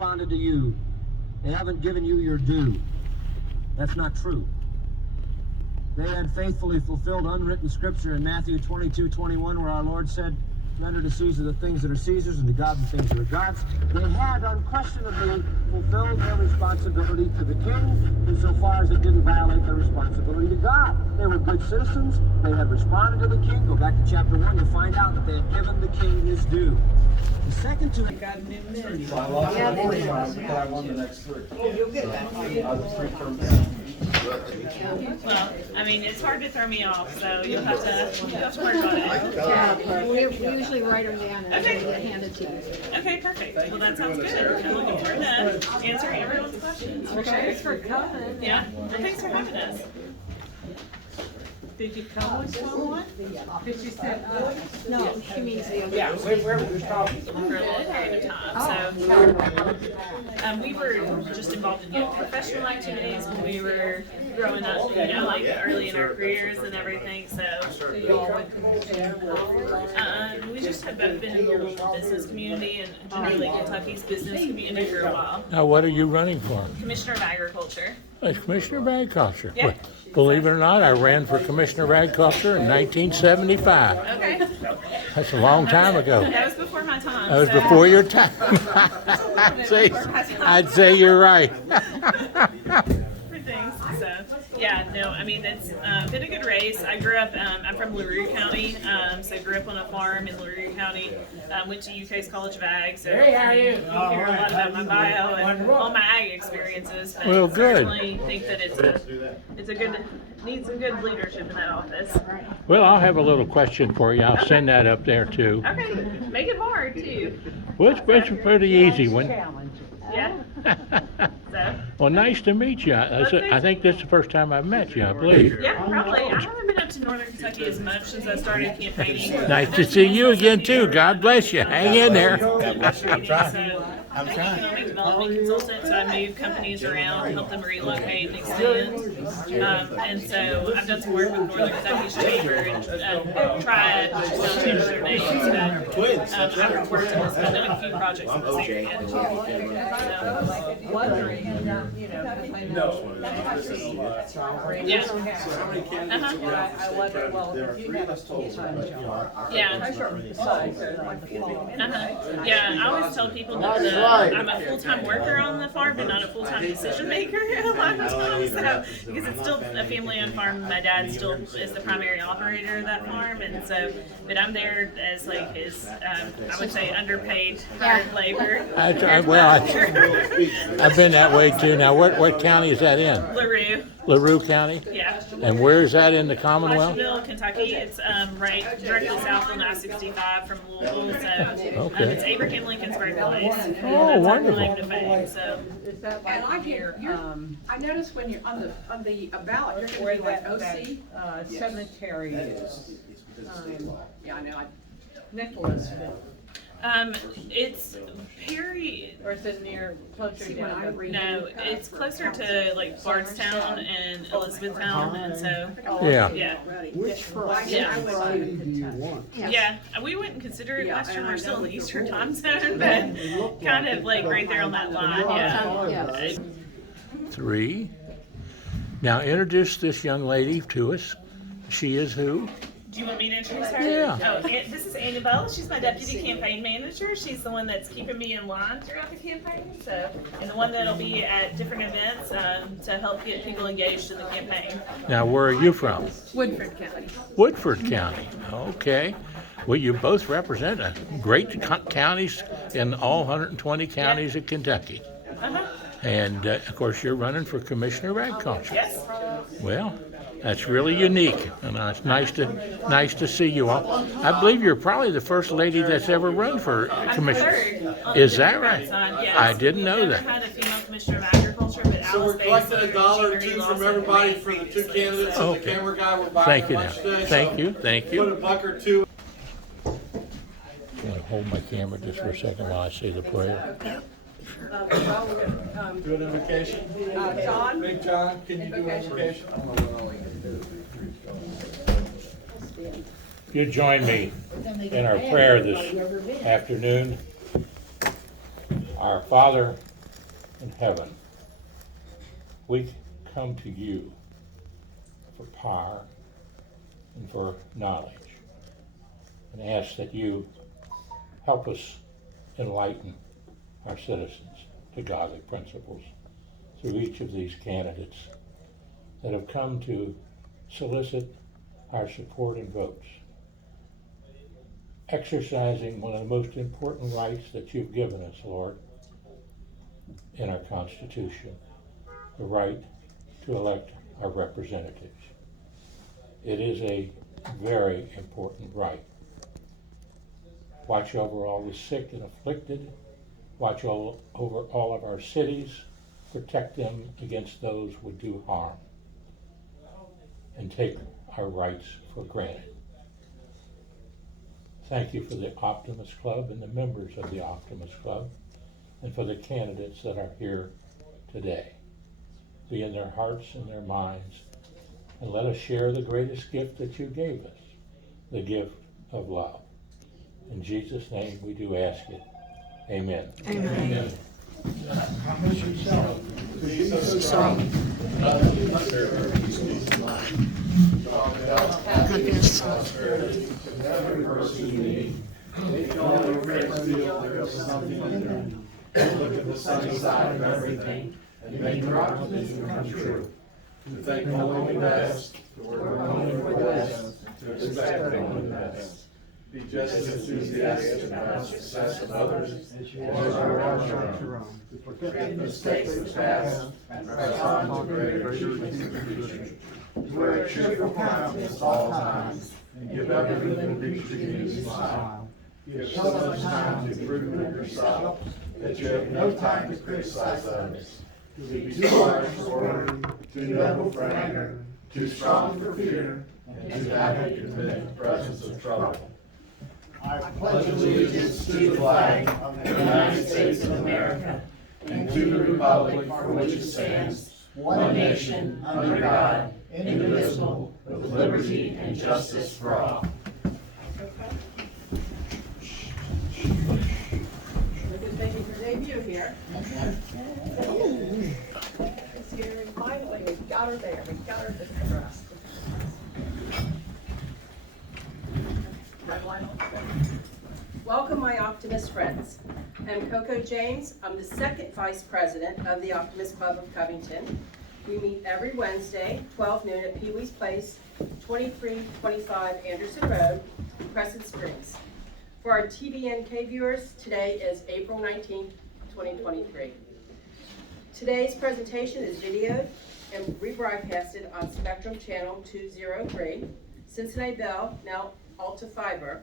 responded to you. They haven't given you your due. That's not true. They had faithfully fulfilled unwritten scripture in Matthew 22:21, where our Lord said, "Render to Caesar the things that are Caesar's, and to God the things that are God's." They had unquestionably fulfilled their responsibility to the king, insofar as it didn't violate their responsibility to God. They were good citizens. They had responded to the king. Go back to chapter 1, you'll find out that they had given the king his due. The second two got a new ministry. I lost my 45, but I won the next three. You'll get that. Well, I mean, it's hard to throw me off, so you'll have to work on it. Yeah, we usually write them down and Okay. they get handed to you. Okay, perfect. Well, that sounds good. I'm looking forward to answering everyone's questions. For sure. Thanks for coming. Yeah, well, thanks for having us. Did you come with someone? Did you say, No, she means the other. yeah, where were we talking? For a little period of time. So, we were just involved in professional activities when we were growing up, like early in our careers and everything. So, we just have both been in the local business community and generally Kentucky's business community for a while. Now, what are you running for? Commissioner of Agriculture. As Commissioner of Agriculture. Yeah. Believe it or not, I ran for Commissioner of Agriculture in 1975. Okay. That's a long time ago. That was before my time. That was so- before your time. I'd say you're right. For things. So, yeah, no, I mean, it's been a good race. I grew up, I'm from LaRue County, so grew up on a farm in LaRue County. Went to UK's College of Ag, so Hey, how are you? you hear a lot about my bio and all my ag experiences. But Well, I good. certainly think that it's a good, needs some good leadership in that office. Well, I'll have a little question for you. I'll send that up there too. Okay, make it hard too. Well, it's a pretty easy one. Yeah. So. Well, nice to meet you. I think this is the first time I've met you, I believe. Yeah, probably. I haven't been up to Northern Kentucky as much since I started campaigning. Nice to see you again too. God bless you. Hang in there. I'm an economic development consultant, so I move companies around, help them relocate and extend. And so I've done some work with Northern Kentucky's Chamber and Triad, which is now changed their name. So, I've worked in this, I've done a few projects in this area. So, yeah. I wonder, well, if you have a full-time job. Yeah. Yeah, I always tell people that I'm a full-time worker on the farm, but not a full-time decision maker a lot of times. So, because it's still a family-owned farm, my dad still is the primary operator of that farm, and so, but I'm there as like his, I would say, underpaid hard labor. I've been that way too. Now, what county is that in? LaRue. LaRue County? Yeah. And where is that in the Commonwealth? Washingtonville, Kentucky. It's right directly south on I-65 from Louisville. So it's Abraham Lincoln's birthplace. Oh, wonderful. Claim to fame, so. Is that And I like hear, I noticed when you're on the ballot, you're where gonna be like that OC. cemetery is? Yeah, I know, Nicholasville, It's Perry. or is it near, closer when I down? read. No, it's closer to like Bardstown and Elizabethtown, and so Yeah. yeah, Which Friday? Yeah. do you want? yeah. We wouldn't consider it Yeah, Western. and I We're still in know the it's Eastern the time zone, but kind of like right there on that line. Yeah. Yes. 3. Now, introduce this young lady to us. She is who? Do you want me to introduce her? Yeah. Oh, this is Annabelle. She's my deputy campaign manager. She's the one that's keeping me in line throughout the campaign. So, and the one that'll be at different events to help get people engaged in the campaign. Now, where are you from? Woodford County. Woodford County. Okay. Well, you both represent great counties in all 120 counties of Kentucky. Uh-huh. And, of course, you're running for Commissioner of Agriculture. Yes. Well, that's really unique, and it's nice to see you all. I believe you're probably the first lady that's ever run for commissioner. Is that right? Yes. I didnn't know We've that. never had a female commissioner of agriculture, but So Alice we're collecting Bates, $1 or Mary $2 from Lawson, everybody and for the Ray 2 candidates and the Okay. camera guy. We're buying Thank you lunch now. today, Thank so you, thank Put you. a buck or two. I'm gonna hold my camera just for a second while I say the prayer. Do an invocation. John? Big John, can you do an invocation? You join me in our prayer this afternoon. Our Father, in heaven, we come to you for power and for knowledge, and ask that you help us enlighten our citizens to godly principles through each of these candidates that have come to solicit our support and votes, exercising one of the most important rights that you've given us, Lord, in our Constitution, the right to elect our representatives. It is a very important right. Watch over all the sick and afflicted. Watch over all of our cities. Protect them against those who would do harm. And take our rights for granted. Thank you for the Optimist Club and the members of the Optimist Club, and for the candidates that are here today. Be in their hearts and their minds, and let us share the greatest gift that you gave us, the gift of love. In Jesus' name we do ask it. Amen. Amen. Look at the sunny side of everything and make your optimism come true. To think only the best, to work only for the best, to expect only the best. Be just as enthusiastic about the success of others as you are about your own. To forget the mistakes of the past and press on to greater achievements in the future. To wear a cheerful countenance all times and give everything reach to you and smile. You have so much time to improve yourself that you have no time to criticize others. To be too large for worry, too noble for anger, too strong for fear, and too happy to admit the presence of trouble. I pledge allegiance to the flag of the United States of America and to the republic for which it stands, one nation, under God, indivisible, with liberty and justice for all. Thank you for debut here. It's here, and finally, we got her there. We got her dressed. Welcome, my Optimist friends. I'm Coco James. I'm the second vice president of the Optimist Club of Covington. We meet every Wednesday, 12 noon at Pee Wee's Place, 2325 Anderson Road, Crescent Springs. For our TVNK viewers, today is April 19th, 2023. Today's presentation is videoed and rebroadcasted on Spectrum Channel 203, Cincinnati Bell, now Alta Fiber,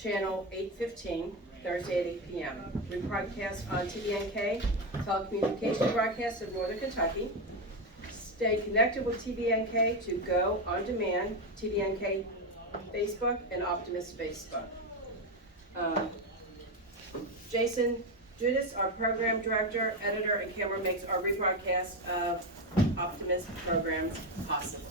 Channel 815, Thursday at 8 p.m. Rebroadcast on TVNK, telecommunications broadcast of Northern Kentucky. Stay connected with TVNK to go on demand, TVNK Facebook and Optimist Facebook. Jason Judas, our program director, editor, and camera, makes our rebroadcast of Optimist programs possible.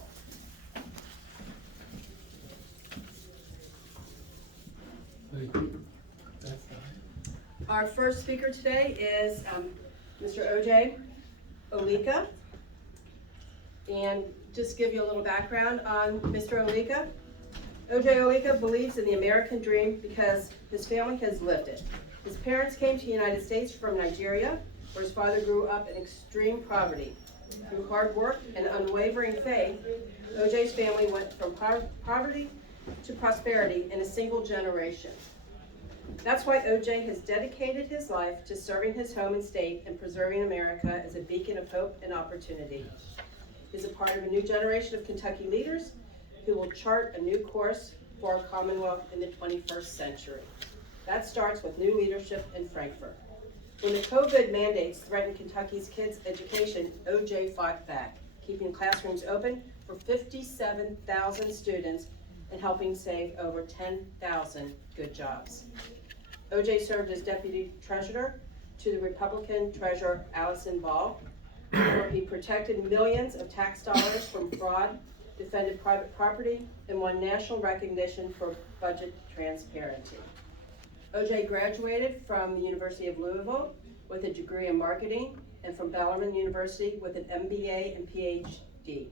Our first speaker today is Mr. O.J. Olika. And just give you a little background on Mr. Olika. O.J. Olika believes in the American dream because his family has lived it. His parents came to the United States from Nigeria, where his father grew up in extreme poverty. Through hard work and unwavering faith, O.J.'s family went from poverty to prosperity in a single generation. That's why O.J. has dedicated his life to serving his home and state and preserving America as a beacon of hope and opportunity. He's a part of a new generation of Kentucky leaders who will chart a new course for our Commonwealth in the 21st century. That starts with new leadership in Frankfort. When the COVID mandates threatened Kentucky's kids' education, O.J. fought back, keeping classrooms open for 57,000 students and helping save over 10,000 good jobs. O.J. served as deputy treasurer to the Republican treasurer Allison Ball, where he protected millions of tax dollars from fraud, defended private property, and won national recognition for budget transparency. O.J. graduated from the University of Louisville with a degree in marketing, and from Bellarmine University with an MBA and PhD.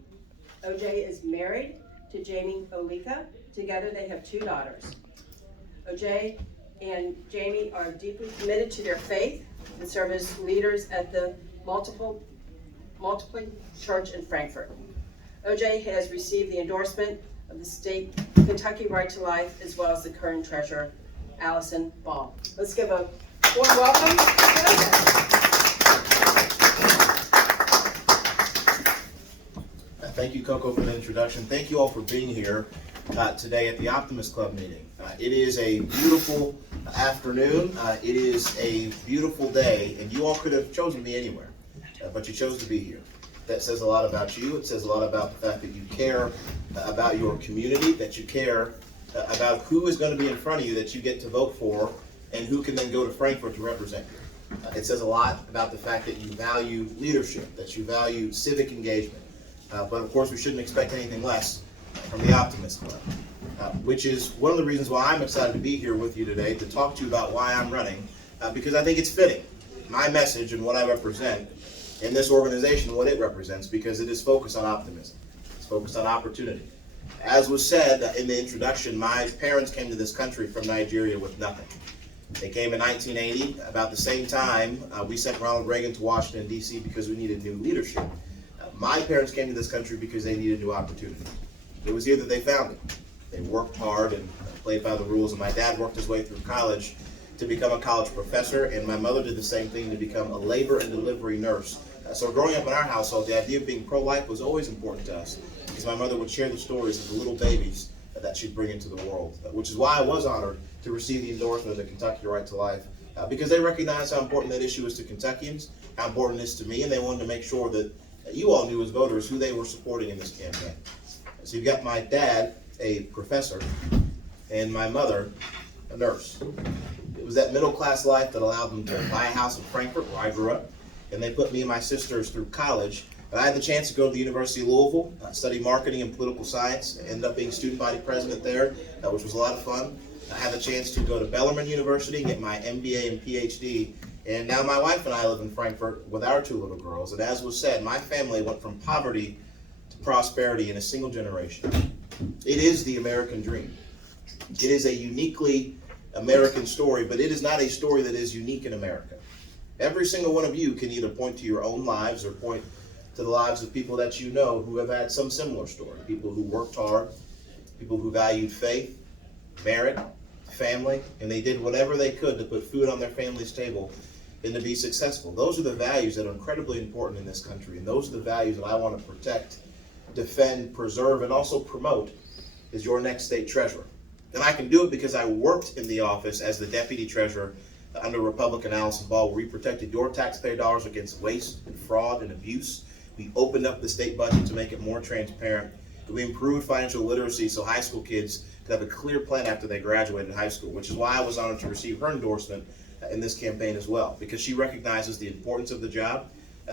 OJ is married to Jamie Olika. Together they have 2 daughters. OJ and Jamie are deeply committed to their faith and serve as leaders at the multiple church in Frankfort. OJ has received the endorsement of the state Kentucky Right to Life, as well as the current treasurer, Allison Ball. Let's give a warm welcome to OJ. Thank you, Coco, for the introduction. Thank you all for being here today at the Optimist Club meeting. It is a beautiful afternoon. It is a beautiful day, and you all could have chosen me anywhere, but you chose to be here. That says a lot about you. It says a lot about the fact that you care about your community, that you care about who is going to be in front of you that you get to vote for, and who can then go to Frankfort to represent you. It says a lot about the fact that you value leadership, that you value civic engagement. But of course, we shouldn't expect anything less from the Optimist Club, which is one of the reasons why I'm excited to be here with you today to talk to you about why I'm running, because I think it's fitting, my message and what I represent in this organization, what it represents, because it is focused on optimism. It's focused on opportunity. As was said in the introduction, my parents came to this country from Nigeria with nothing. They came in 1980. About the same time, we sent Ronald Reagan to Washington, D.C. because we needed new leadership. My parents came to this country because they needed new opportunity. It was here that they found it. They worked hard and played by the rules, and my dad worked his way through college to become a college professor, and my mother did the same thing to become a labor and delivery nurse. So growing up in our household, the idea of being pro-life was always important to us, because my mother would share the stories of the little babies that she'd bring into the world, which is why I was honored to receive the endorsement of the Kentucky Right to Life, because they recognize how important that issue is to Kentuckians, how important it is to me, and they wanted to make sure that you all knew as voters who they were supporting in this campaign. So you've got my dad, a professor, and my mother, a nurse. It was that middle class life that allowed them to buy a house in Frankfort, where I grew up, and they put me and my sisters through college. And I had the chance to go to the University of Louisville, study marketing and political science, ended up being student body president there, which was a lot of fun. I had the chance to go to Bellarmine University and get my MBA and PhD. And now my wife and I live in Frankfort with our 2 little girls. And as was said, my family went from poverty to prosperity in a single generation. It is the American dream. It is a uniquely American story, but it is not a story that is unique in America. Every single one of you can either point to your own lives or point to the lives of people that you know who have had some similar story. People who worked hard, people who valued faith, merit, family, and they did whatever they could to put food on their family's table and to be successful. Those are the values that are incredibly important in this country, and those are the values that I want to protect, defend, preserve, and also promote as your next state treasurer. And I can do it because I worked in the office as the deputy treasurer under Republican Allison Ball, where we protected your taxpayer dollars against waste and fraud and abuse. We opened up the state budget to make it more transparent. We improved financial literacy so high school kids could have a clear plan after they graduated high school, which is why I was honored to receive her endorsement in this campaign as well, because she recognizes the importance of the job,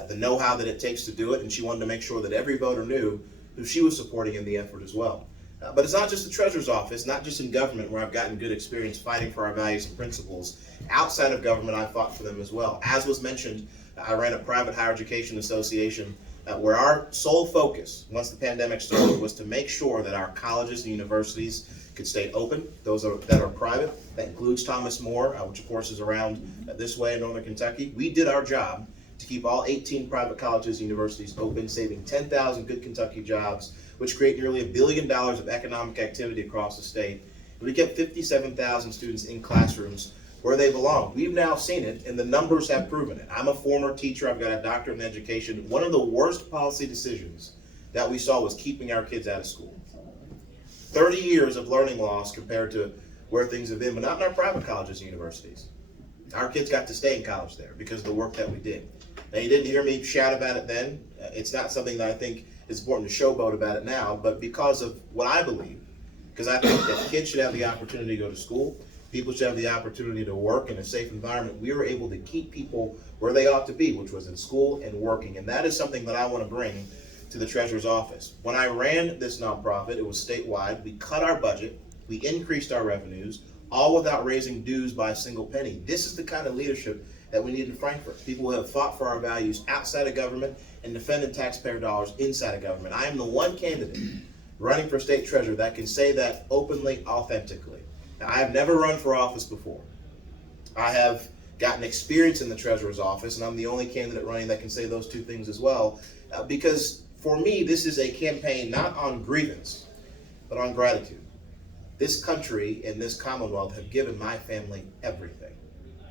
the know-how that it takes to do it, and she wanted to make sure that every voter knew who she was supporting in the effort as well. But it's not just the treasurer's office, not just in government where I've gotten good experience fighting for our values and principles. Outside of government, I fought for them as well. As was mentioned, I ran a private higher education association where our sole focus, once the pandemic started, was to make sure that our colleges and universities could stay open, those that are private. That includes Thomas More, which of course is around this way in Northern Kentucky. We did our job to keep all 18 private colleges and universities open, saving 10,000 good Kentucky jobs, which create nearly $1 billion of economic activity across the state. And we kept 57,000 students in classrooms where they belong. We've now seen it, and the numbers have proven it. I'm a former teacher. I've got a doctorate in education. One of the worst policy decisions that we saw was keeping our kids out of school. 30 years of learning loss compared to where things have been, but not in our private colleges and universities. Our kids got to stay in college there because of the work that we did. Now, you didn't hear me shout about it then. It's not something that I think is important to showboat about it now, but because of what I believe, because I think that kids should have the opportunity to go to school, people should have the opportunity to work in a safe environment. We were able to keep people where they ought to be, which was in school and working, and that is something that I want to bring to the treasurer's office. When I ran this nonprofit, it was statewide. We cut our budget, we increased our revenues, all without raising dues by a single penny. This is the kind of leadership that we need in Frankfort. People who have fought for our values outside of government and defended taxpayer dollars inside of government. I am the one candidate running for state treasurer that can say that openly, authentically. Now, I have never run for office before. I have gotten experience in the treasurer's office, and I'm the only candidate running that can say those two things as well. Because for me, this is a campaign not on grievance, but on gratitude. This country and this Commonwealth have given my family everything.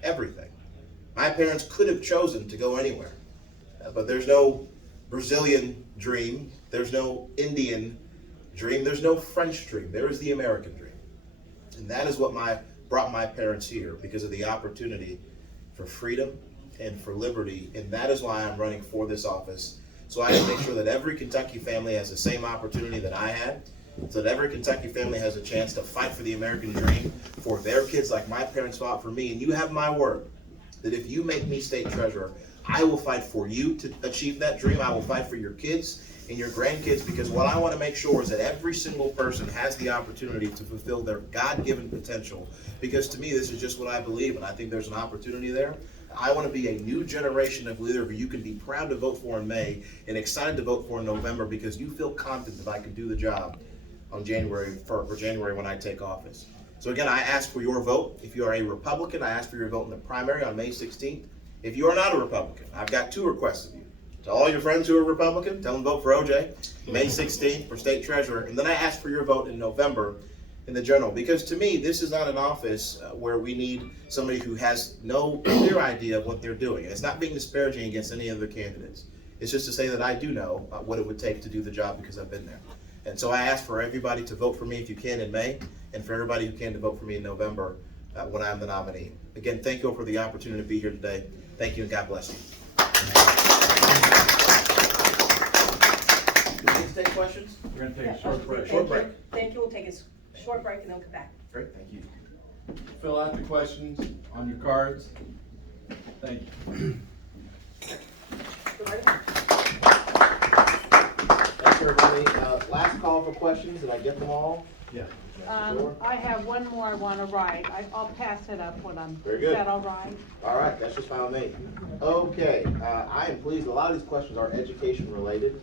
Everything. My parents could have chosen to go anywhere, but there's no Brazilian dream, there's no Indian dream, there's no French dream. There is the American dream. And that is what brought my parents here, because of the opportunity for freedom and for liberty. And that is why I'm running for this office. So I can make sure that every Kentucky family has the same opportunity that I had, so that every Kentucky family has a chance to fight for the American dream for their kids like my parents fought for me. And you have my word that if you make me state treasurer, I will fight for you to achieve that dream. I will fight for your kids and your grandkids, because what I want to make sure is that every single person has the opportunity to fulfill their God-given potential. Because to me, this is just what I believe, and I think there's an opportunity there. I want to be a new generation of leader who you can be proud to vote for in May and excited to vote for in November, because you feel confident that I can do the job on January 1st or January when I take office. So again, I ask for your vote. If you are a Republican, I ask for your vote in the primary on May 16th. If you are not a Republican, I've got two requests of you. To all your friends who are Republican, tell them vote for OJ, May 16th for state treasurer. And then I ask for your vote in November in the general. Because to me, this is not an office where we need somebody who has no clear idea of what they're doing. And it's not being disparaging against any other candidates. It's just to say that I do know what it would take to do the job, because I've been there. And so I ask for everybody to vote for me if you can in May, and for everybody who can to vote for me in November when I'm the nominee. Again, thank you all for the opportunity to be here today. Thank you, and God bless you. Do we need to take questions? We're going to take a short break. Short break. Thank you. We'll take a short break and then we'll come back. Great, thank you. Fill out the questions on your cards. Thank you. Thanks, everybody. Last call for questions. Did I get them all? Yeah. Sure. I have one more I want to write. I'll pass it up when I'm. Very good. Is that all right? All right, that's just fine with me. Okay, I am pleased. A lot of these questions are education related.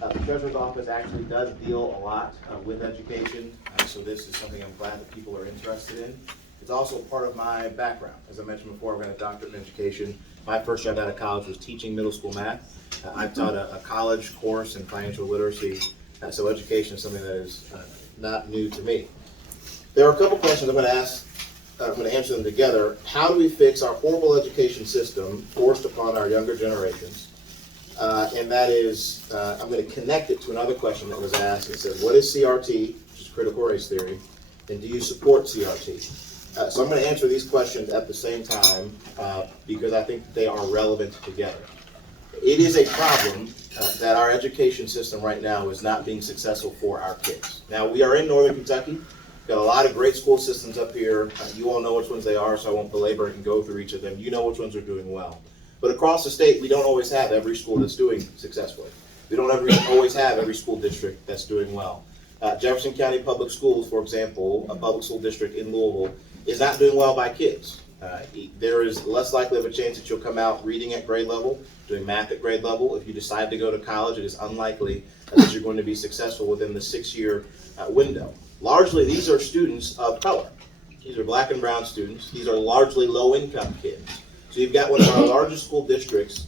The Treasurer's Office actually does deal a lot with education, so this is something I'm glad that people are interested in. It's also part of my background. As I mentioned before, I've got a doctorate in education. My first job out of college was teaching middle school math. I've taught a college course in financial literacy, so education is something that is not new to me. There are a couple questions I'm going to ask. I'm going to answer them together. How do we fix our horrible education system forced upon our younger generations? And that is, I'm going to connect it to another question that was asked. It says, what is CRT, which is critical race theory, and do you support CRT? So I'm going to answer these questions at the same time because I think they are relevant together. It is a problem that our education system right now is not being successful for our kids. Now, we are in Northern Kentucky. Got a lot of great school systems up here. You all know which ones they are, so I won't belabor and go through each of them. You know which ones are doing well. But across the state, we don't always have every school that's doing successfully. We don't always have every school district that's doing well. Jefferson County Public Schools, for example, a public school district in Louisville, is not doing well by kids. There is less likely of a chance that you'll come out reading at grade level, doing math at grade level. If you decide to go to college, it is unlikely that you're going to be successful within the 6-year window. Largely, these are students of color. These are black and brown students. These are largely low-income kids. So you've got one of our largest school districts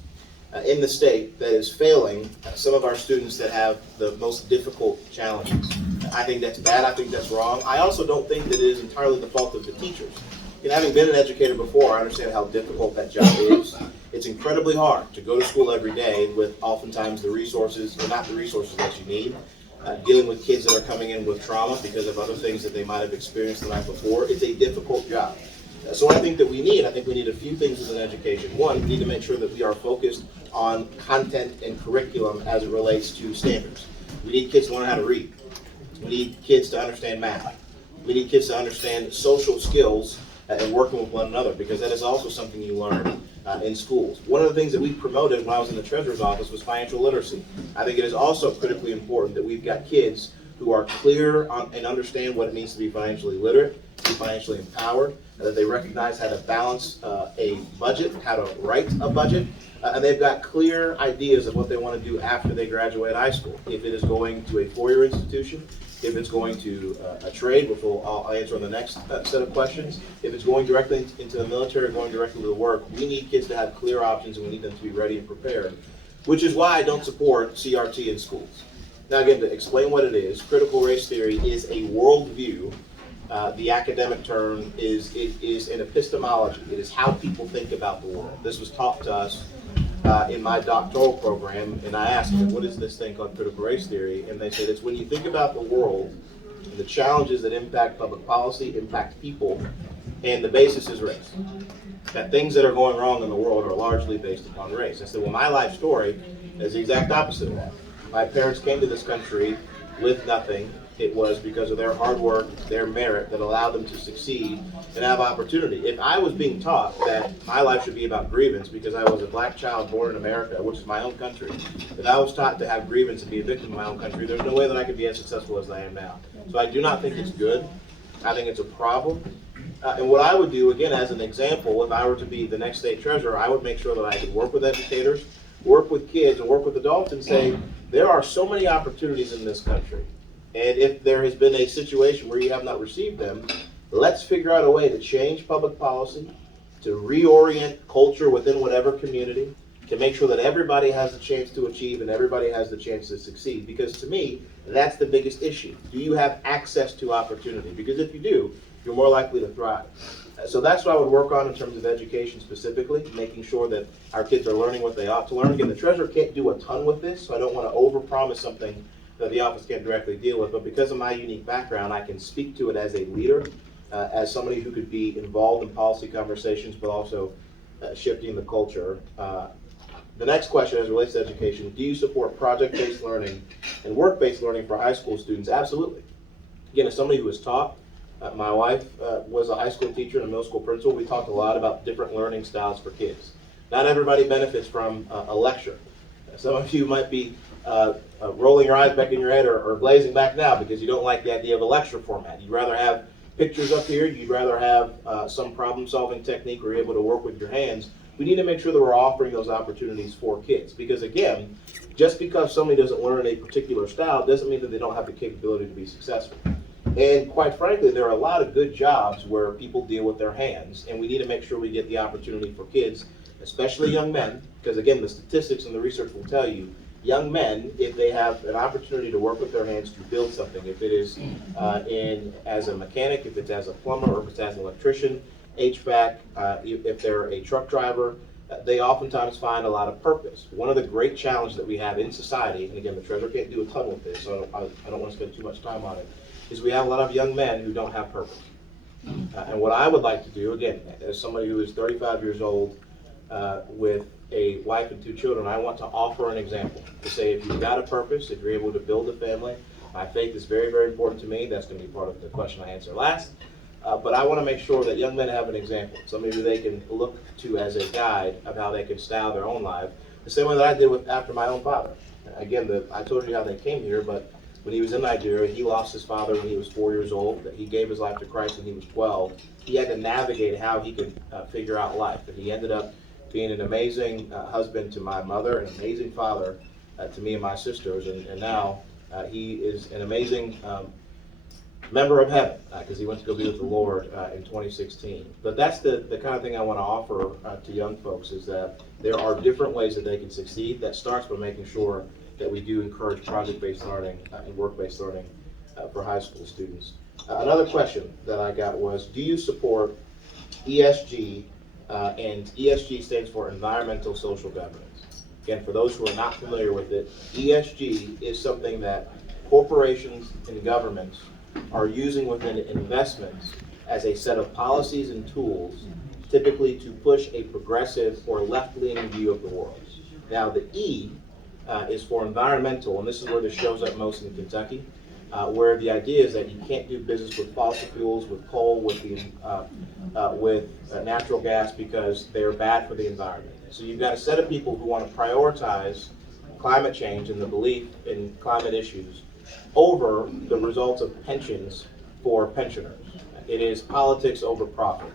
in the state that is failing some of our students that have the most difficult challenges. I think that's bad. I think that's wrong. I also don't think that it is entirely the fault of the teachers. And having been an educator before, I understand how difficult that job is. It's incredibly hard to go to school every day with oftentimes the resources, or not the resources that you need. Dealing with kids that are coming in with trauma because of other things that they might have experienced the night before. It's a difficult job. So what I think we need a few things within education. One, we need to make sure that we are focused on content and curriculum as it relates to standards. We need kids to learn how to read. We need kids to understand math. We need kids to understand social skills and working with one another, because that is also something you learn in schools. One of the things that we promoted when I was in the treasurer's office was financial literacy. I think it is also critically important that we've got kids who are clear on, and understand what it means to be financially literate, to be financially empowered, and that they recognize how to balance a budget, how to write a budget, and they've got clear ideas of what they want to do after they graduate high school. If it is going to a four-year institution, if it's going to a trade, which I'll answer on the next set of questions, if it's going directly into the military or going directly to work, we need kids to have clear options and we need them to be ready and prepared, which is why I don't support CRT in schools. Now again, to explain what it is, critical race theory is a worldview. The academic term is an epistemology. It is how people think about the world. This was taught to us in my doctoral program, and I asked them, what is this thing called critical race theory? And they said it's when you think about the world, and the challenges that impact public policy, impact people, and the basis is race. That things that are going wrong in the world are largely based upon race. I said, well, my life story is the exact opposite of that. My parents came to this country with nothing. It was because of their hard work, their merit, that allowed them to succeed and have opportunity. If I was being taught that my life should be about grievance because I was a black child born in America, which is my own country, if I was taught to have grievance and be a victim of my own country, there's no way that I could be as successful as I am now. So I do not think it's good. I think it's a problem. And what I would do, again, as an example, if I were to be the next state treasurer, I would make sure that I could work with educators, work with kids, and work with adults and say, there are so many opportunities in this country. And if there has been a situation where you have not received them, let's figure out a way to change public policy, to reorient culture within whatever community, to make sure that everybody has the chance to achieve and everybody has the chance to succeed. Because to me, that's the biggest issue. Do you have access to opportunity? Because if you do, you're more likely to thrive. So that's what I would work on in terms of education specifically, making sure that our kids are learning what they ought to learn. Again, the treasurer can't do a ton with this, so I don't want to overpromise something that the office can't directly deal with, but because of my unique background, I can speak to it as a leader, as somebody who could be involved in policy conversations, but also shifting the culture. The next question as it relates to education, do you support project-based learning and work-based learning for high school students? Absolutely. Again, as somebody who was taught, my wife was a high school teacher and a middle school principal, we talked a lot about different learning styles for kids. Not everybody benefits from a lecture. Some of you might be rolling your eyes back in your head or glazing back now because you don't like the idea of a lecture format. You'd rather have pictures up here. You'd rather have some problem-solving technique where you're able to work with your hands. We need to make sure that we're offering those opportunities for kids because, again, just because somebody doesn't learn a particular style doesn't mean that they don't have the capability to be successful. And quite frankly, there are a lot of good jobs where people deal with their hands, and we need to make sure we get the opportunity for kids, especially young men, because again, the statistics and the research will tell you, young men, if they have an opportunity to work with their hands to build something, if it is as a mechanic, if it's as a plumber, or if it's as an electrician, HVAC, if they're a truck driver, they oftentimes find a lot of purpose. One of the great challenges that we have in society, and again, the treasurer can't do a ton with this, so I don't want to spend too much time on it, is we have a lot of young men who don't have purpose. And what I would like to do, again, as somebody who is 35 years old with a wife and 2 children, I want to offer an example to say if you've got a purpose, if you're able to build a family, my faith is very, very important to me. That's going to be part of the question I answer last. But I want to make sure that young men have an example, somebody who they can look to as a guide of how they can style their own life, the same way that I did after my own father. Again, I told you how they came here, but when he was in Nigeria, he lost his father when he was 4 years old. He gave his life to Christ when he was 12. He had to navigate how he could figure out life. And he ended up being an amazing husband to my mother, an amazing father to me and my sisters. And now he is an amazing member of heaven because he went to go be with the Lord in 2016. But that's the kind of thing I want to offer to young folks is that there are different ways that they can succeed. That starts by making sure that we do encourage project-based learning and work-based learning for high school students. Another question that I got was, do you support ESG? And ESG stands for Environmental Social Governance. Again, for those who are not familiar with it, ESG is something that corporations and governments are using within investments as a set of policies and tools, typically to push a progressive or left-leaning view of the world. Now, the E is for environmental, and this is where this shows up most in Kentucky, where the idea is that you can't do business with fossil fuels, with coal, with natural gas because they're bad for the environment. So you've got a set of people who want to prioritize climate change and the belief in climate issues over the results of pensions for pensioners. It is politics over profit.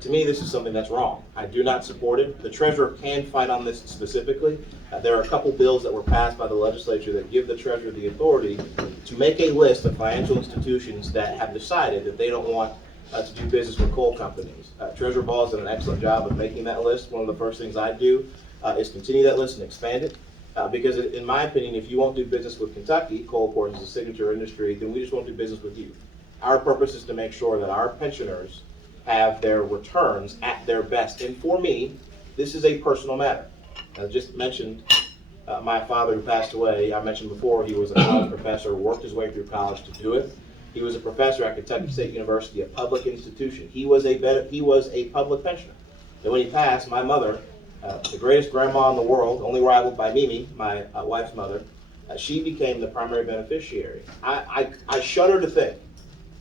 To me, this is something that's wrong. I do not support it. The treasurer can fight on this specifically. There are a couple bills that were passed by the legislature that give the treasurer the authority to make a list of financial institutions that have decided that they don't want to do business with coal companies. Treasurer Ball has done an excellent job of making that list. One of the first things I do is continue that list and expand it. Because in my opinion, if you won't do business with Kentucky, coal of course is a signature industry, then we just won't do business with you. Our purpose is to make sure that our pensioners have their returns at their best. And for me, this is a personal matter. I just mentioned my father who passed away. I mentioned before he was a college professor, worked his way through college to do it. He was a professor at Kentucky State University, a public institution. He was a public pensioner. And when he passed, my mother, the greatest grandma in the world, only rivaled by Mimi, my wife's mother, she became the primary beneficiary. I shudder to think,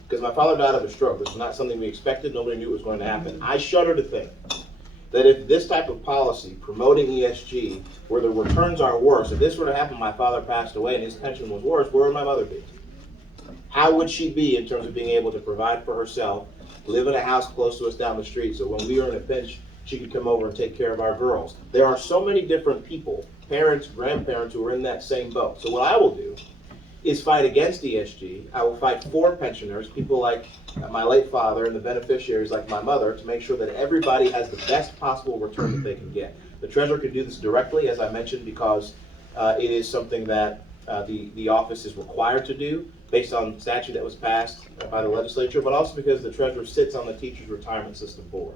because my father died of a stroke. This was not something we expected. Nobody knew it was going to happen. I shudder to think that if this type of policy promoting ESG, where the returns are worse, if this were to happen, my father passed away and his pension was worse, where would my mother be? How would she be in terms of being able to provide for herself, live in a house close to us down the street, so when we are in a pinch, she could come over and take care of our girls? There are so many different people, parents, grandparents, who are in that same boat. So what I will do is fight against ESG. I will fight for pensioners, people like my late father and the beneficiaries like my mother, to make sure that everybody has the best possible return that they can get. The treasurer can do this directly, as I mentioned, because it is something that the office is required to do based on statute that was passed by the legislature, but also because the treasurer sits on the Teachers Retirement System Board.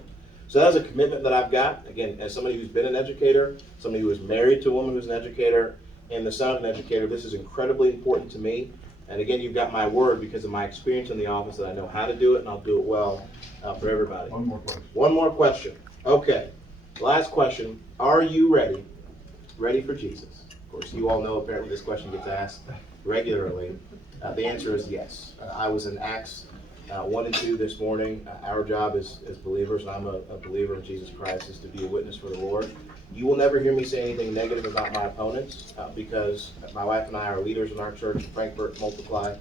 So that's a commitment that I've got, again, as somebody who's been an educator, somebody who is married to a woman who's an educator, and the son of an educator. This is incredibly important to me. And again, you've got my word because of my experience in the office that I know how to do it, and I'll do it well for everybody. One more question. One more question. Okay. Last question. Are you ready? Ready for Jesus? Of course, you all know apparently this question gets asked regularly. The answer is yes. I was in Acts 1 and 2 this morning. Our job as believers, and I'm a believer in Jesus Christ, is to be a witness for the Lord. You will never hear me say anything negative about my opponents because my wife and I are leaders in our church, Frankfort, Multiply.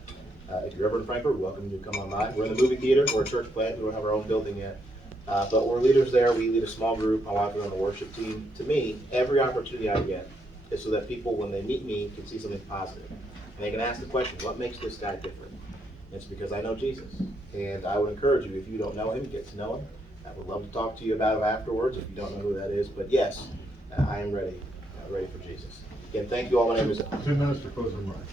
If you're ever in Frankfort, we're welcome to come on by. We're in the movie theater. We're a church plant. We don't have our own building yet. But we're leaders there. We lead a small group. My wife is on the worship team. To me, every opportunity I get is so that people, when they meet me, can see something positive. And they can ask the question, what makes this guy different? And it's because I know Jesus. And I would encourage you, if you don't know him, get to know him. I would love to talk to you about him afterwards if you don't know who that is. But yes, I am ready for Jesus. Again, thank you all. My name is... 2 minutes to close remarks.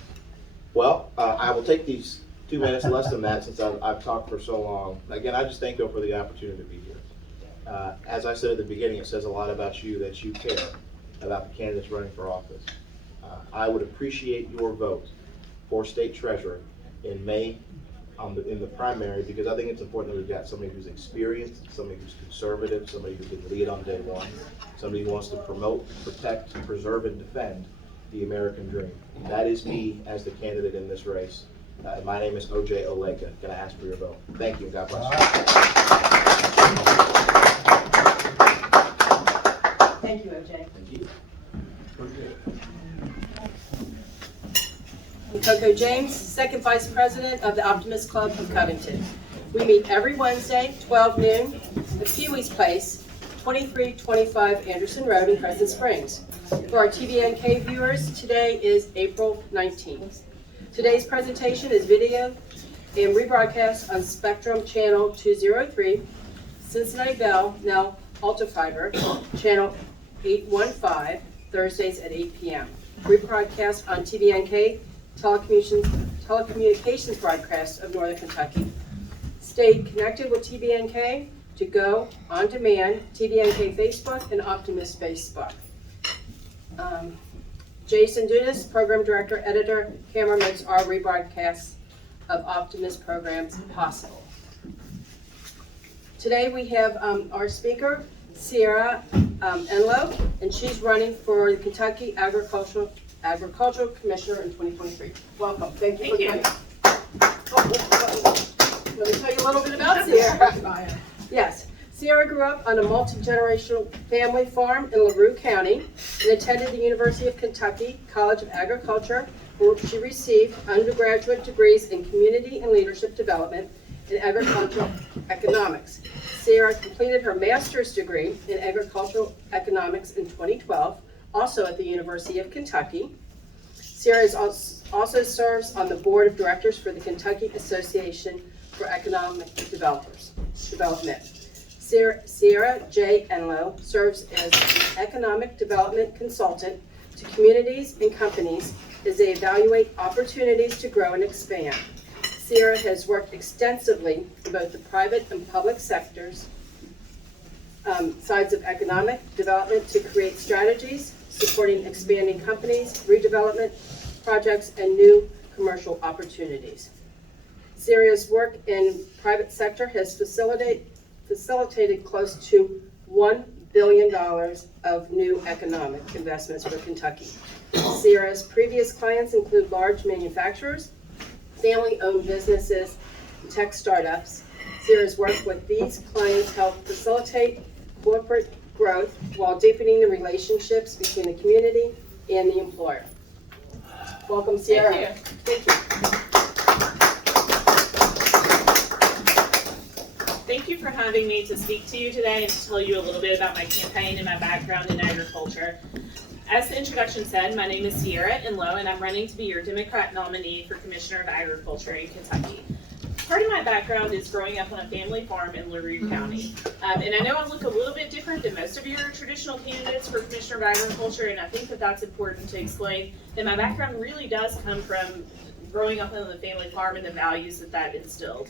Well, I will take these 2 minutes, less than that, since I've talked for so long. Again, I just thank you for the opportunity to be here. As I said at the beginning, it says a lot about you that you care about the candidates running for office. I would appreciate your vote for state treasurer in May in the primary, because I think it's important that we've got somebody who's experienced, somebody who's conservative, somebody who can lead on day one, somebody who wants to promote, protect, preserve, and defend the American dream. That is me as the candidate in this race. My name is OJ Oleka. Can I ask for your vote? Thank you, and God bless you. Thank you, OJ. Thank you. I'm Coco James, Second Vice President of the Optimist Club of Covington. We meet every Wednesday, 12 noon, at Pee-wee's Place, 2325 Anderson Road in Crescent Springs. For our TVNK viewers, today is April 19th. Today's presentation is video and rebroadcast on Spectrum Channel 203, Cincinnati Bell, now Alta Fiber, Channel 815, Thursdays at 8 p.m. Rebroadcast on TVNK, telecommunications broadcast of Northern Kentucky. Stay connected with TVNK to go on demand, TVNK Facebook and Optimist Facebook. Jason Dudas, Program Director, Editor, Camera makes our rebroadcasts of Optimist programs possible. Today we have our speaker, Sierra Enlow, and she's running for the Kentucky Agricultural Commissioner in 2023. Welcome. Thank you for coming. Let me tell you a little bit about Sierra. Yes. Sierra grew up on a multi-generational family farm in LaRue County and attended the University of Kentucky College of Agriculture She received undergraduate degrees in community and leadership development and agricultural economics. Sierra completed her master's degree in agricultural economics in 2012, also at the University of Kentucky. Sierra also serves on the board of directors for the Kentucky Association for Economic Development. Sierra J. Enlow serves as an economic development consultant to communities and companies as they evaluate opportunities to grow and expand. Sierra has worked extensively in both the private and public sectors, sides of economic development to create strategies supporting expanding companies, redevelopment projects, and new commercial opportunities. Sierra's work in private sector has facilitated close to $1 billion of new economic investments for Kentucky. Sierra's previous clients include large manufacturers, family-owned businesses, and tech startups. Sierra's work with these clients helped facilitate corporate growth while deepening the relationships between the community and the employer. Welcome, Sierra. Thank you. Thank you for having me to speak to you today and to tell you a little bit about my campaign and my background in agriculture. As the introduction said, my name is Sierra Enlow, and I'm running to be your Democrat nominee for Commissioner of Agriculture in Kentucky. Part of my background is growing up on a family farm in LaRue County. And I know I look a little bit different than most of your traditional candidates for Commissioner of Agriculture, and I think that that's important to explain that my background really does come from growing up on the family farm and the values that instilled.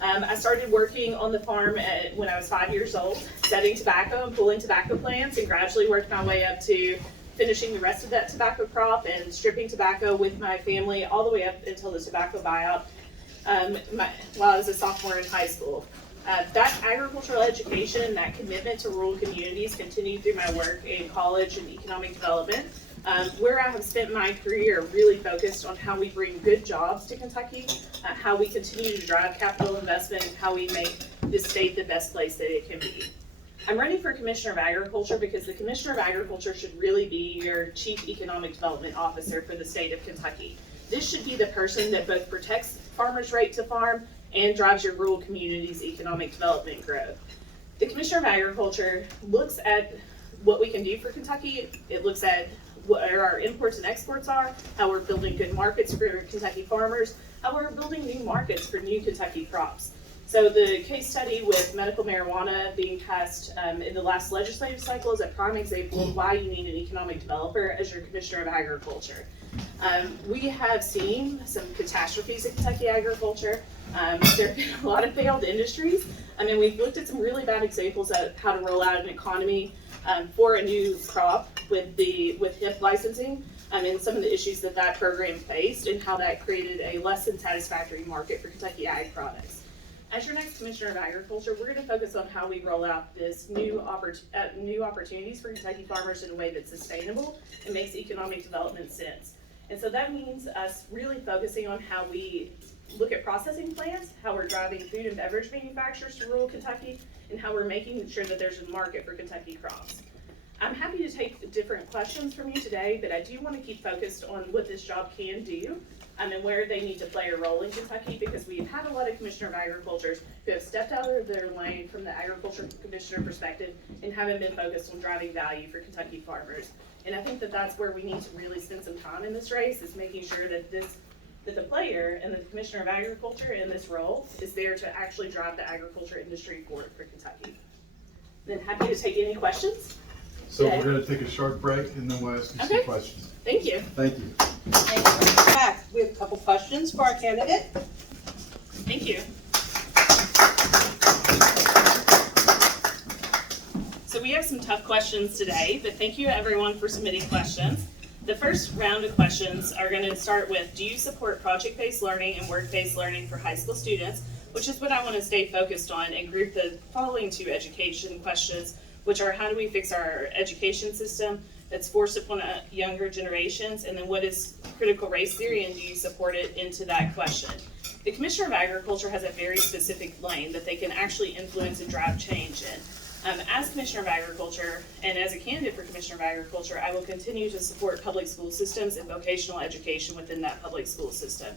I started working on the farm when I was 5 years old, setting tobacco and pulling tobacco plants, and gradually worked my way up to finishing the rest of that tobacco crop and stripping tobacco with my family all the way up until the tobacco buyout while I was a sophomore in high school. That agricultural education, that commitment to rural communities continued through my work in college and economic development, where I have spent my career really focused on how we bring good jobs to Kentucky, how we continue to drive capital investment, and how we make this state the best place that it can be. I'm running for Commissioner of Agriculture because the Commissioner of Agriculture should really be your Chief Economic Development Officer for the state of Kentucky. This should be the person that both protects farmers' right to farm and drives your rural communities' economic development growth. The Commissioner of Agriculture looks at what we can do for Kentucky. It looks at where our imports and exports are, how we're building good markets for Kentucky farmers, how we're building new markets for new Kentucky crops. So the case study with medical marijuana being passed in the last legislative cycle is a prime example of why you need an economic developer as your Commissioner of Agriculture. We have seen some catastrophes in Kentucky agriculture. There have been a lot of failed industries. We've looked at some really bad examples of how to roll out an economy for a new crop with hemp licensing and some of the issues that program faced and how that created a less than satisfactory market for Kentucky ag products. As your next Commissioner of Agriculture, we're going to focus on how we roll out this new opportunities for Kentucky farmers in a way that's sustainable and makes economic development sense. And so that means us really focusing on how we look at processing plants, how we're driving food and beverage manufacturers to rural Kentucky, and how we're making sure that there's a market for Kentucky crops. I'm happy to take different questions from you today, but I do want to keep focused on what this job can do and where they need to play a role in Kentucky, because we've had a lot of Commissioner of Agricultures who have stepped out of their lane from the agriculture commissioner perspective and haven't been focused on driving value for Kentucky farmers. And I think that's where we need to really spend some time in this race, is making sure that the player and the Commissioner of Agriculture in this role is there to actually drive the agriculture industry forward for Kentucky. Then happy to take any questions. So we're going to take a short break and then we'll ask you some questions. Thank you. Thank you. Back. We have a couple questions for our candidate. Thank you. So we have some tough questions today, but thank you everyone for submitting questions. The first round of questions are going to start with, do you support project-based learning and work-based learning for high school students, which is what I want to stay focused on, and group the following two education questions, which are, how do we fix our education system that's forced upon younger generations, and then what is critical race theory, and do you support it, into that question. The Commissioner of Agriculture has a very specific lane that they can actually influence and drive change in. As Commissioner of Agriculture and as a candidate for Commissioner of Agriculture, I will continue to support public school systems and vocational education within that public school system.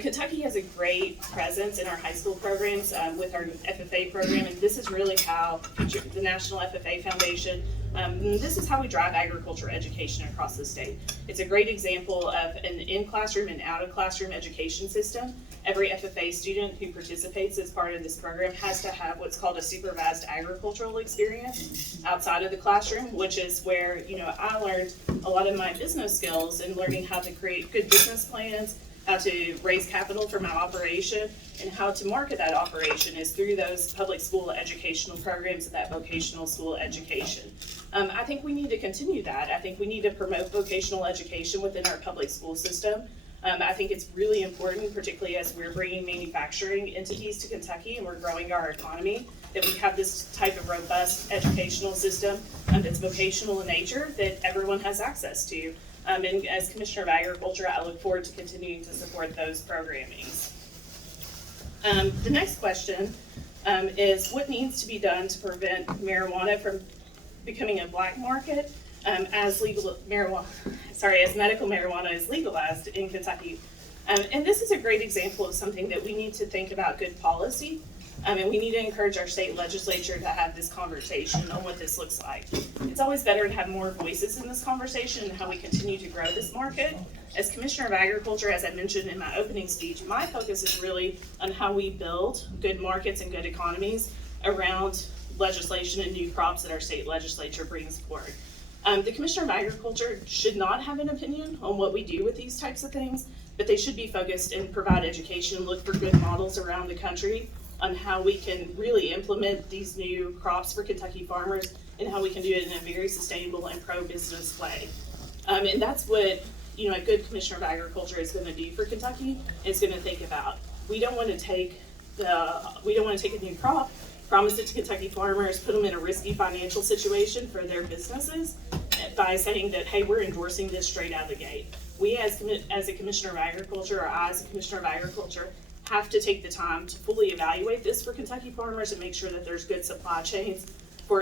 Kentucky has a great presence in our high school programs with our FFA program, and this is really how the National FFA Foundation, this is how we drive agriculture education across the state. It's a great example of an in-classroom and out-of-classroom education system. Every FFA student who participates as part of this program has to have what's called a supervised agricultural experience outside of the classroom, which is where, I learned a lot of my business skills and learning how to create good business plans, how to raise capital for my operation, and how to market that operation is through those public school educational programs and that vocational school education. I think we need to continue that. I think we need to promote vocational education within our public school system. I think it's really important, particularly as we're bringing manufacturing entities to Kentucky and we're growing our economy, that we have this type of robust educational system that's vocational in nature that everyone has access to. And as Commissioner of Agriculture, I look forward to continuing to support those programmings. The next question is what needs to be done to prevent marijuana from becoming a black market as medical marijuana is legalized in Kentucky. And this is a great example of something that we need to think about good policy. And we need to encourage our state legislature to have this conversation on what this looks like. It's always better to have more voices in this conversation and how we continue to grow this market. As Commissioner of Agriculture, as I mentioned in my opening speech, my focus is really on how we build good markets and good economies around legislation and new crops that our state legislature brings forward. The Commissioner of Agriculture should not have an opinion on what we do with these types of things, but they should be focused and provide education, look for good models around the country on how we can really implement these new crops for Kentucky farmers and how we can do it in a very sustainable and pro-business way. And that's what a good Commissioner of Agriculture is going to do for Kentucky. Is going to think about. We don't want to take a new crop, promise it to Kentucky farmers, put them in a risky financial situation for their businesses by saying that, hey, we're endorsing this straight out of the gate. We as a Commissioner of Agriculture, or I as a Commissioner of Agriculture, have to take the time to fully evaluate this for Kentucky farmers and make sure that there's good supply chains for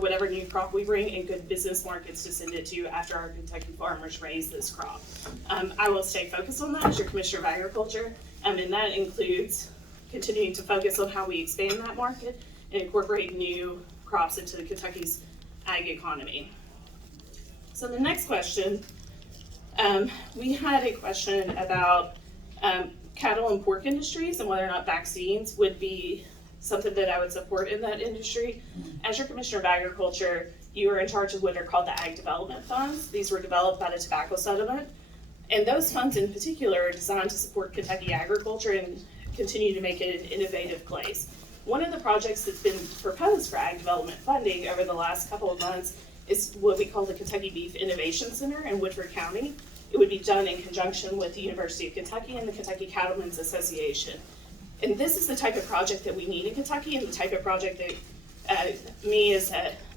whatever new crop we bring and good business markets to send it to after our Kentucky farmers raise this crop. I will stay focused on that as your Commissioner of Agriculture, and that includes continuing to focus on how we expand that market and incorporate new crops into Kentucky's ag economy. So the next question, we had a question about cattle and pork industries and whether or not vaccines would be something that I would support in that industry. As your Commissioner of Agriculture, you are in charge of what are called the Ag Development Funds. These were developed by the tobacco settlement. And those funds in particular are designed to support Kentucky agriculture and continue to make it an innovative place. One of the projects that's been proposed for ag development funding over the last couple of months is what we call the Kentucky Beef Innovation Center in Woodford County. It would be done in conjunction with the University of Kentucky and the Kentucky Cattlemen's Association. And this is the type of project that we need in Kentucky and the type of project that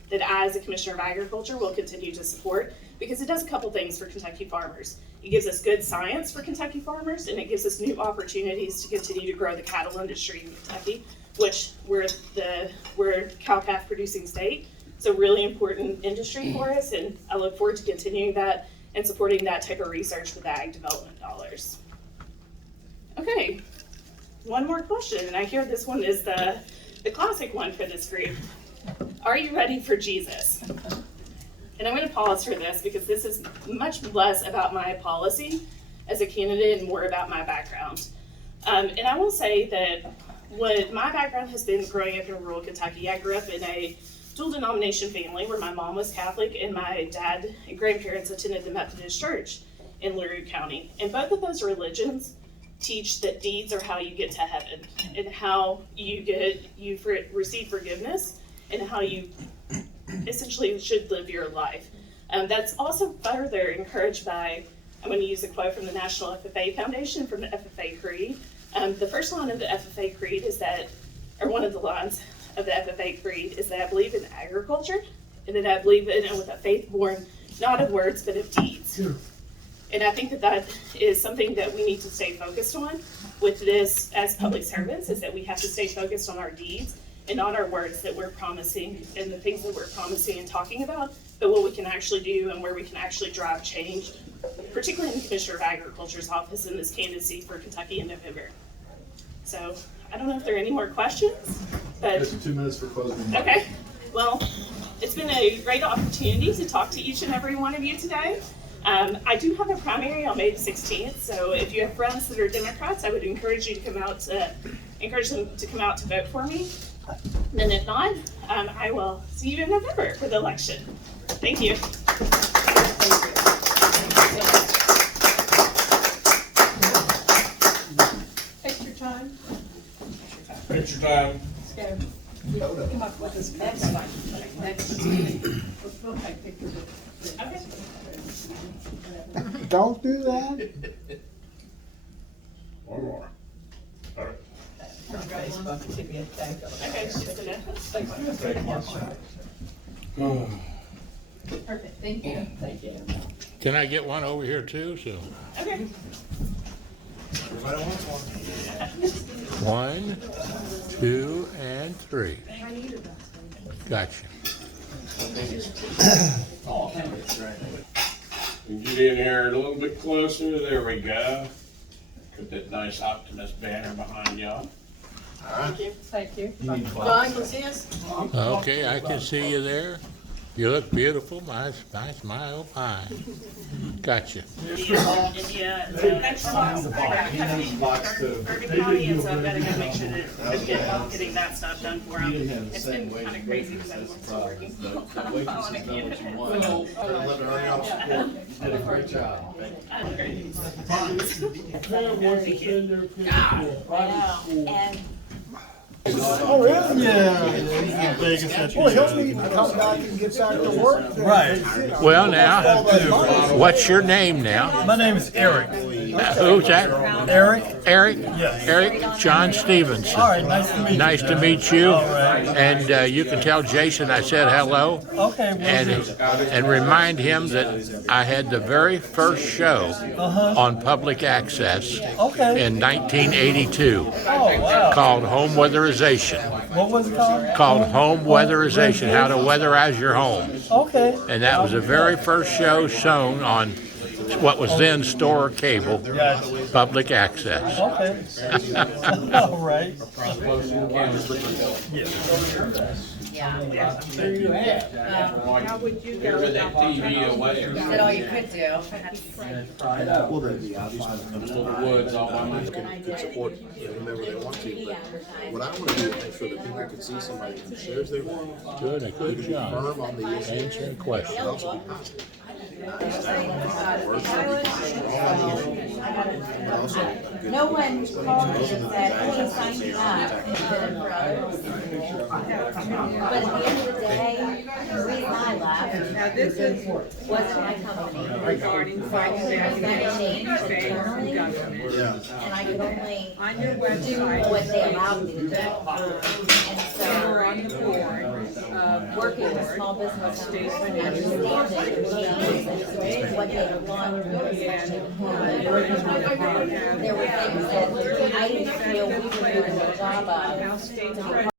that I as a Commissioner of Agriculture will continue to support, because it does a couple things for Kentucky farmers. It gives us good science for Kentucky farmers, and it gives us new opportunities to continue to grow the cattle industry in Kentucky, which we're a cow-calf producing state. It's a really important industry for us, and I look forward to continuing that and supporting that type of research with ag development dollars. Okay, one more question, and I hear this one is the classic one for this group. Are you ready for Jesus? And I'm going to pause for this because this is much less about my policy as a candidate and more about my background. And I will say that what my background has been growing up in rural Kentucky. I grew up in a dual denomination family where my mom was Catholic and my dad and grandparents attended the Methodist Church in LaRue County. And both of those religions teach that deeds are how you get to heaven and how you receive forgiveness and how you essentially should live your life. That's also further encouraged by, I'm going to use a quote from the National FFA Foundation from the FFA Creed. The first line of the FFA Creed is that, or one of the lines of the FFA Creed is that I believe in agriculture and that I believe in it with a faith born not of words but of deeds. And I think that that is something that we need to stay focused on with this as public servants, is that we have to stay focused on our deeds and not our words that we're promising and the things that we're promising and talking about, but what we can actually do and where we can actually drive change, particularly in the Commissioner of Agriculture's office in this candidacy for Kentucky in November. So I don't know if there are any more questions, but. Just 2 minutes for closing. Okay, well, it's been a great opportunity to talk to each and every one of you today. I do have a primary on May the 16th, so if you have friends that are Democrats, I would encourage you to come out encourage them to come out to vote for me. And if not, I will see you in November for the election. Thank you. Extra time. Picture time. Come up with this next one. Next. We'll take pictures of it. Okay. Don't do that. One more. All right. Okay, just Perfect, thank you. Thank you. Can I get one over here too? So Okay. Everybody wants one. 1, 2, and 3. Gotcha. We get in here a little bit closer. There we go. Put that nice Optimist banner behind y'all. Thank you. Thank you. John, can you see us? Okay, I can see you there. You look beautiful. My oh my. Gotcha. India, next box, I got Bourbon County, and so I've got to go make sure that I'm getting that stuff done for them. It's been kind of crazy because I'm still working. On a candidate. Did a great job. Oh, really? Yeah. Well, it helps me come back and get back to work. Right. Well, now, what's your name now? My name is Eric. Who's that? Eric? Eric? Yes. Eric John Stephenson. All right, nice to meet you. Nice to meet you. All right. And you can tell Jason I said hello. Okay, And remind him that I had the very first show on public access Okay. in 1982 Oh, wow. called Home Weatherization. What was it called? Called Home Weatherization, how to weatherize your home. Okay. And that was the very first show shown on what was then Store Cable Gotcha. public access. Okay. All right. How would you go about Did all you could do. Well, the obvious ones could support whomever they want to, but what I want to do is make sure that people can see somebody who shares their values, Good, a good job. firm on the issue, Answering questions. and also be positive. And also a good No one called me and said, oh, you signed me up and did it for others. But at the end of the day, the reason I left Now, this is wasn't my company. regarding Frankfort was gonna change internally, government. Yeah. and I could only On your do website, what they allowed me to do. And you're on the so, board of working with small business owners and understanding the changes and what they want, especially with home. There were things that I didn't feel we could do a good job of. House State to be